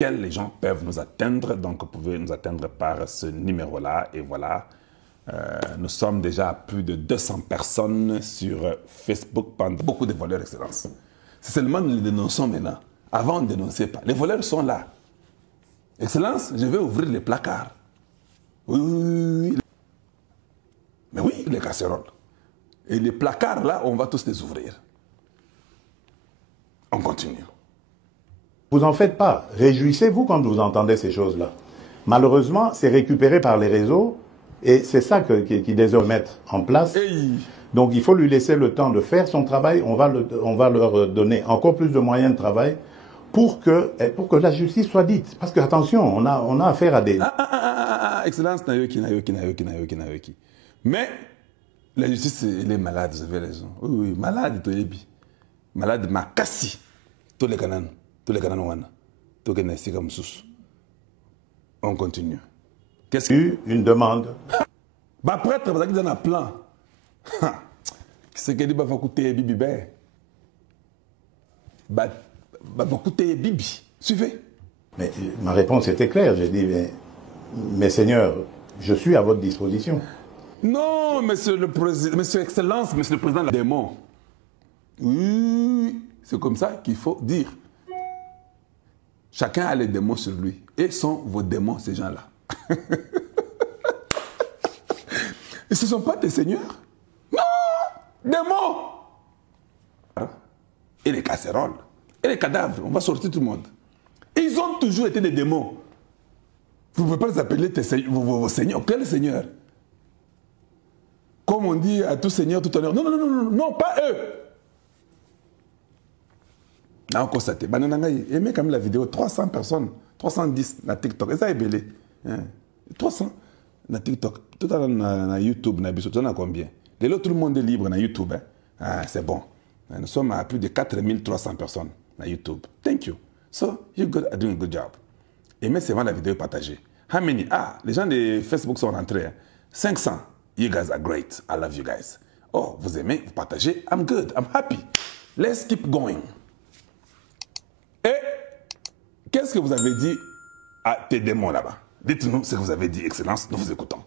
Les gens peuvent nous atteindre, donc vous pouvez nous atteindre par ce numéro-là. Et voilà, nous sommes déjà à plus de 200 personnes sur Facebook pendant beaucoup de voleurs, Excellence. C'est seulement nous les dénonçons maintenant. Avant, on ne dénonçait pas. Les voleurs sont là. Excellence, je vais ouvrir les placards. Oui, oui, oui, oui. Mais oui, les casseroles. Et les placards, là, on va tous les ouvrir. On continue. Vous en faites pas. Réjouissez-vous quand vous entendez ces choses-là. Malheureusement, c'est récupéré par les réseaux et c'est ça qui désire mettre en place. Hey. Donc il faut lui laisser le temps de faire son travail. On va leur donner encore plus de moyens de travail pour que la justice soit dite. Parce que attention, on a affaire à des... Excellence, Nayoki. Mais la justice, elle est malade, vous avez raison. Oui, oui, malade, Toyebi. Malade, Makassi. Tous les canons. Tous les canons, tous les canons, on continue. Qu'est-ce que... Une demande. Bah, prêtre, vous avez dit un plan. Qu'est-ce que dit, bah, va coûter Bibi, bah, va coûter Bibi. Suivez. Mais ma réponse était claire. J'ai dit, mais Seigneur, je suis à votre disposition. Non, monsieur le président, monsieur Excellence, monsieur le président, la démon. Oui, c'est comme ça qu'il faut dire. Chacun a les démons sur lui. Et sont vos démons, ces gens-là. Et ce ne sont pas des seigneurs. Non, démons. Et les casseroles. Et les cadavres. On va sortir tout le monde. Ils ont toujours été des démons. Vous ne pouvez pas les appeler vos seigneurs. Quel seigneur? Comme on dit à tout seigneur, tout honneur. Non, non, non, non, non, pas eux. Là, on constate. Aimez quand même la vidéo. 300 personnes, 310 sur TikTok. Et ça est belé. 300 sur TikTok. Tout à l'heure, sur YouTube, on a combien? Et là, tout le monde est libre sur YouTube. C'est bon. Nous sommes à plus de 4300 personnes sur YouTube. Thank you. So, you're doing a good job. Aimez seulement la vidéo partagée. How many? Les gens de Facebook sont rentrés. 500. You guys are great. I love you guys. Oh, vous aimez, vous partagez. I'm good. I'm happy. Let's keep going. Et qu'est-ce que vous avez dit à tes démons là-bas? Dites-nous ce que vous avez dit, Excellence, nous vous écoutons.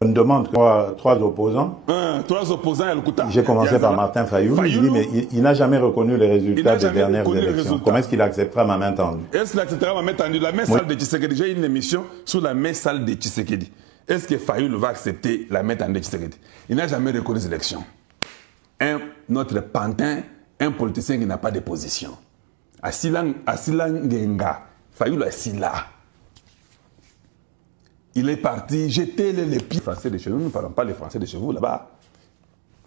On demande trois opposants. Trois opposants, elle écoute. J'ai commencé par Martin Fayoulou. Il dit, mais il n'a jamais reconnu les résultats des dernières élections. Comment est-ce qu'il acceptera ma main tendue? Est-ce qu'il acceptera ma main tendue? La main sale de Tshisekedi. J'ai une émission sur la main sale de Tshisekedi. Est-ce que Fayoulou va accepter la main tendue de Tshisekedi? Il n'a jamais reconnu les élections. Notre pantin, un politicien qui n'a pas de position. Asila Ngenga, Fayoulou Asila. Il est parti jeter les pieds français de chez nous. Nous ne parlons pas les français de chez vous là-bas.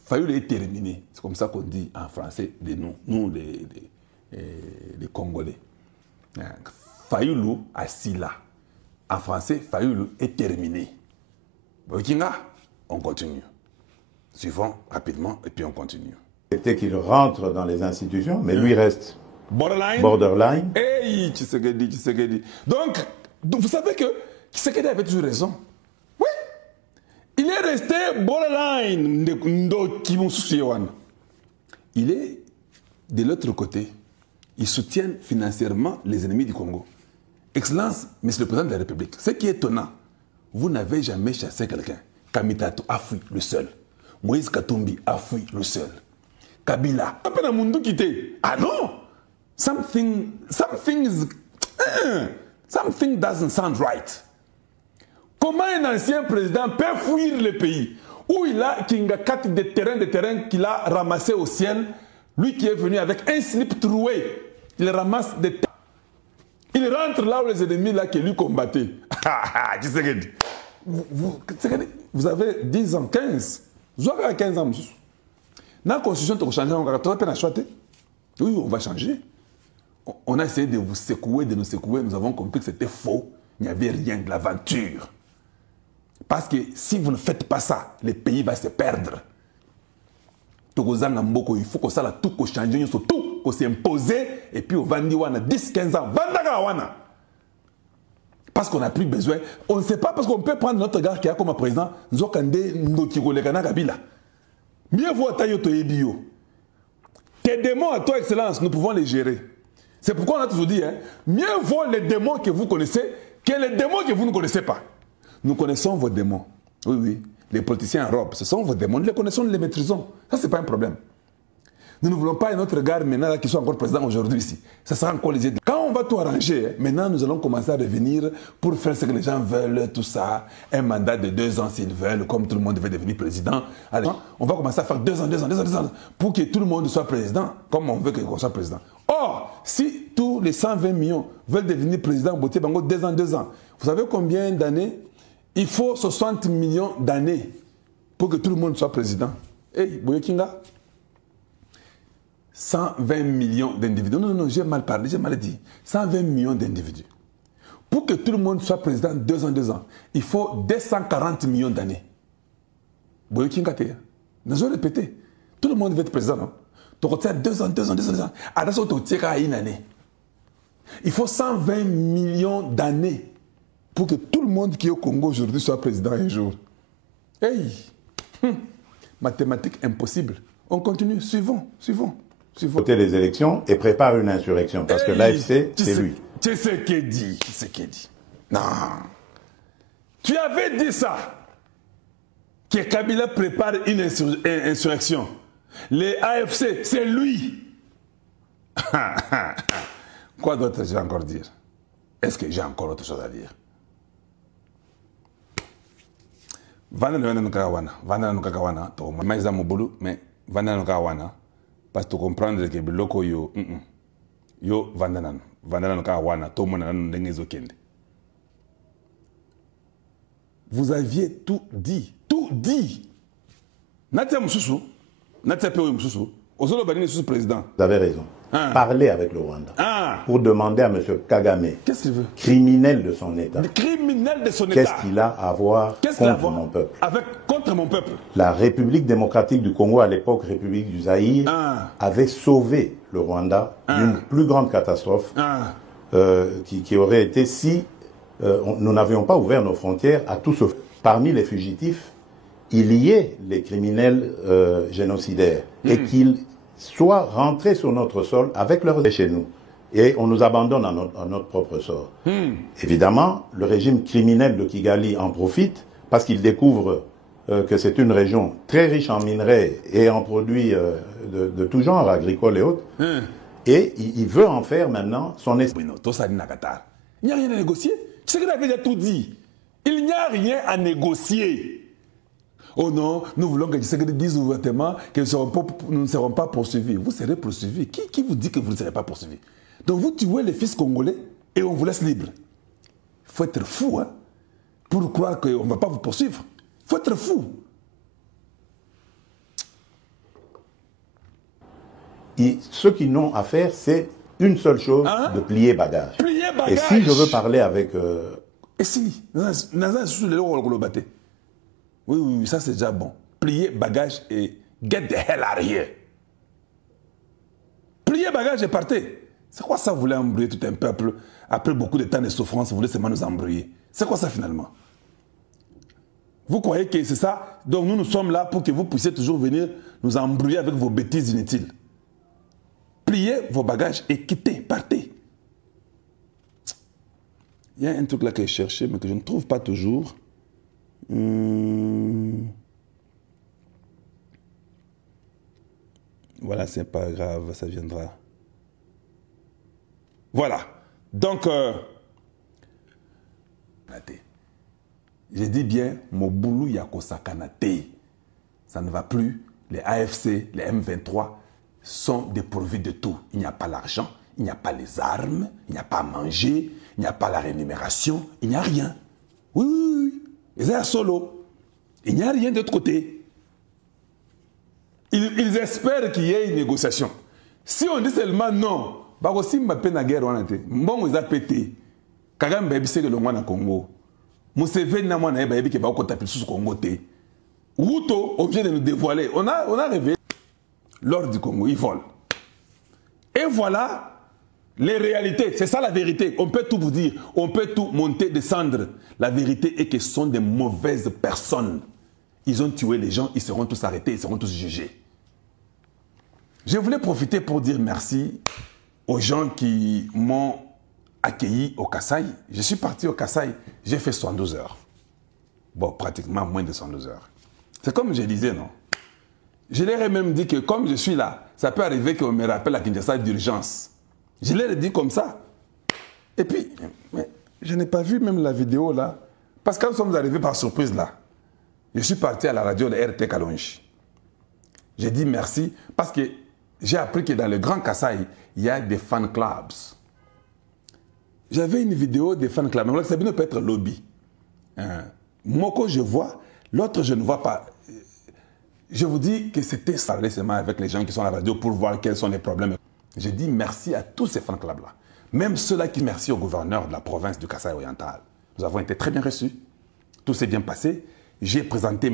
Fayoulou est terminé. C'est comme ça qu'on dit en français de nous les Congolais. Fayoulou Asila. En français, Fayoulou est terminé. On continue. Suivons rapidement et puis on continue. C'était qu'il rentre dans les institutions, mais lui reste borderline. Hey, Tshisekedi. Donc, vous savez que Tshisekedi avait toujours raison. Oui. Il est resté borderline. Il est de l'autre côté. Il soutient financièrement les ennemis du Congo. Excellence, Monsieur le Président de la République, ce qui est étonnant, vous n'avez jamais chassé quelqu'un. Kamitato a fui le seul. Moïse Katumbi a fui le seul. Kabila. Ah non! Something doesn't sound right. Comment un ancien président peut fuir le pays où il a des terrains qu'il a ramassés au ciel, lui qui est venu avec un slip troué, il ramasse des terrains. Il rentre là où les ennemis là qui lui combattaient. Vous avez 10 ans, 15. Vous avez 15 ans. Dans la constitution, tu vas changer. Oui, on va changer. On a essayé de vous secouer, de nous secouer. Nous avons compris que c'était faux. Il n'y avait rien de l'aventure. Parce que si vous ne faites pas ça, le pays va se perdre. Il faut que ça tout change, tout qu'on s'imposer et puis on va dire 10-15 ans. Parce qu'on n'a plus besoin. On ne sait pas parce qu'on peut prendre notre gars qui a comme président. Mieux vaut tailler. Tes démons à toi, Excellence, nous pouvons les gérer. C'est pourquoi on a toujours dit, hein, mieux vaut les démons que vous connaissez que les démons que vous ne connaissez pas. Nous connaissons vos démons. Oui, oui. Les politiciens en robe, ce sont vos démons. Nous les connaissons, nous les maîtrisons. Ça, ce n'est pas un problème. Nous ne voulons pas un autre gars maintenant qui soit encore président aujourd'hui ici. Ça sera encore les aides. Quand on va tout arranger, maintenant nous allons commencer à revenir pour faire ce que les gens veulent, tout ça. Un mandat de 2 ans s'ils veulent, comme tout le monde veut devenir président. Allez, on va commencer à faire 2 ans, 2 ans, 2 ans, 2 ans, pour que tout le monde soit président, comme on veut qu'on soit président. Or, si tous les 120 millions veulent devenir président, 2 ans, 2 ans, vous savez combien d'années? Il faut 60 millions d'années pour que tout le monde soit président. Hey, Boyokinga, 120 millions d'individus. Non, non, non, j'ai mal parlé, j'ai mal dit. 120 millions d'individus. Pour que tout le monde soit président 2 ans, 2 ans, il faut 240 millions d'années. Boyokinga, nous allons répéter. Tout le monde veut être président, non? Donc, 2 ans, 2 ans, 2 ans. Attention, tu as une année. Il faut 120 millions d'années pour que tout le monde qui est au Congo aujourd'hui soit président un jour. Hey! Mathématiques impossibles. On continue, suivons, suivons. Voter les élections et prépare une insurrection. Parce que l'AFC, c'est lui. Tu sais ce qu'il dit. Tu sais ce qu'il dit. Non. Tu avais dit ça. Que Kabila prépare une insurrection. Les AFC, c'est lui. Quoi d'autre j'ai encore dire? Est-ce que j'ai encore autre chose à dire? Vandana Nukakawana, Maïza Mobulu, mais Vandana Nukakawana, parce que comprendre que Biloko yo, yo Vandana Nukakawana, Tomona Nengezokende. Vous aviez tout dit, tout dit. Natia Moussoussou, Natia Péo Moussoussou, Osolo Banini sous président. Vous avez raison. Parlez avec le Rwanda pour demander à M. Kagame, criminel de son État, qu'est-ce qu'il a à voir contre mon peuple. Contre mon peuple. La République démocratique du Congo, à l'époque République du Zaïre, avait sauvé le Rwanda d'une plus grande catastrophe qui aurait été si nous n'avions pas ouvert nos frontières à tous ceux. Parmi les fugitifs, il y ait les criminels génocidaires et qu'ils soit rentrés sur notre sol avec leurs chez nous. Et on nous abandonne à notre propre sort. Évidemment, le régime criminel de Kigali en profite parce qu'il découvre que c'est une région très riche en minerais et en produits de tout genre, agricoles et autres. Et il veut en faire maintenant son esprit. Il n'y a rien à négocier. Tu sais qu'il avait déjà tout dit. Il n'y a rien à négocier. Oh non, nous voulons que Tshisekedi dise ouvertement que nous ne serons pas poursuivis. Vous serez poursuivis. Qui vous dit que vous ne serez pas poursuivis? Donc vous tuez les fils congolais et on vous laisse libre. Il faut être fou, hein, pour croire qu'on ne va pas vous poursuivre. Il faut être fou. Et ce qu'ils n'ont à faire, c'est une seule chose, de plier bagage. Plier bagage. Et si je veux parler avec... Et si oui, oui, ça c'est déjà bon. Plier bagage et get the hell out of here. Plier bagage et partez. C'est quoi ça, vous voulez embrouiller tout un peuple? Après beaucoup de temps de souffrance, vous voulez seulement nous embrouiller. C'est quoi ça finalement? Vous croyez que c'est ça? Donc nous sommes là pour que vous puissiez toujours venir nous embrouiller avec vos bêtises inutiles. Pliez vos bagages et quittez, partez. Il y a un truc là que je cherchais, mais que je ne trouve pas toujours. Voilà, c'est pas grave, ça viendra. Voilà. Donc, j'ai dit bien, Moboulou Yakosakanate. Ça ne va plus. Les AFC, les M23 sont dépourvus de tout. Il n'y a pas l'argent, il n'y a pas les armes, il n'y a pas à manger, il n'y a pas la rémunération, il n'y a rien. Oui, oui, oui. Ils sont solo. Il n'y a rien de l'autre côté. Ils espèrent qu'il y ait une négociation. Si on dit seulement non, bah aussi ma peine à guerre on a été. Bon ils a pété. Kagame baby c'est que le Rwanda Congo. Museveni na mwana baby qui va au côté sous Congo té. Ruto on vient de nous dévoiler. On a révélé l'ordre du Congo, ils volent. Et voilà les réalités, c'est ça la vérité. On peut tout vous dire, on peut tout monter, descendre. La vérité est que ce sont des mauvaises personnes. Ils ont tué les gens, ils seront tous arrêtés, ils seront tous jugés. Je voulais profiter pour dire merci aux gens qui m'ont accueilli au Kasaï. Je suis parti au Kasaï, j'ai fait 72 heures. Bon, pratiquement moins de 112 heures. C'est comme je disais, non? Je leur ai même dit que comme je suis là, ça peut arriver qu'on me rappelle à Kinshasa d'urgence. Je leur ai dit comme ça. Et puis, mais je n'ai pas vu même la vidéo là. Parce que quand nous sommes arrivés par surprise là, je suis parti à la radio de RT Kalonji. J'ai dit merci parce que j'ai appris que dans le Grand Kasaï, il y a des fan clubs. J'avais une vidéo des fan clubs. Mais ça peut être lobby. Moko, je vois. L'autre, je ne vois pas. Je vous dis que c'était ça récemment avec les gens qui sont à la radio pour voir quels sont les problèmes. J'ai dit merci à tous ces fan clubs-là. Même ceux-là qui merci au gouverneur de la province du Kasaï oriental. Nous avons été très bien reçus. Tout s'est bien passé. J'ai présenté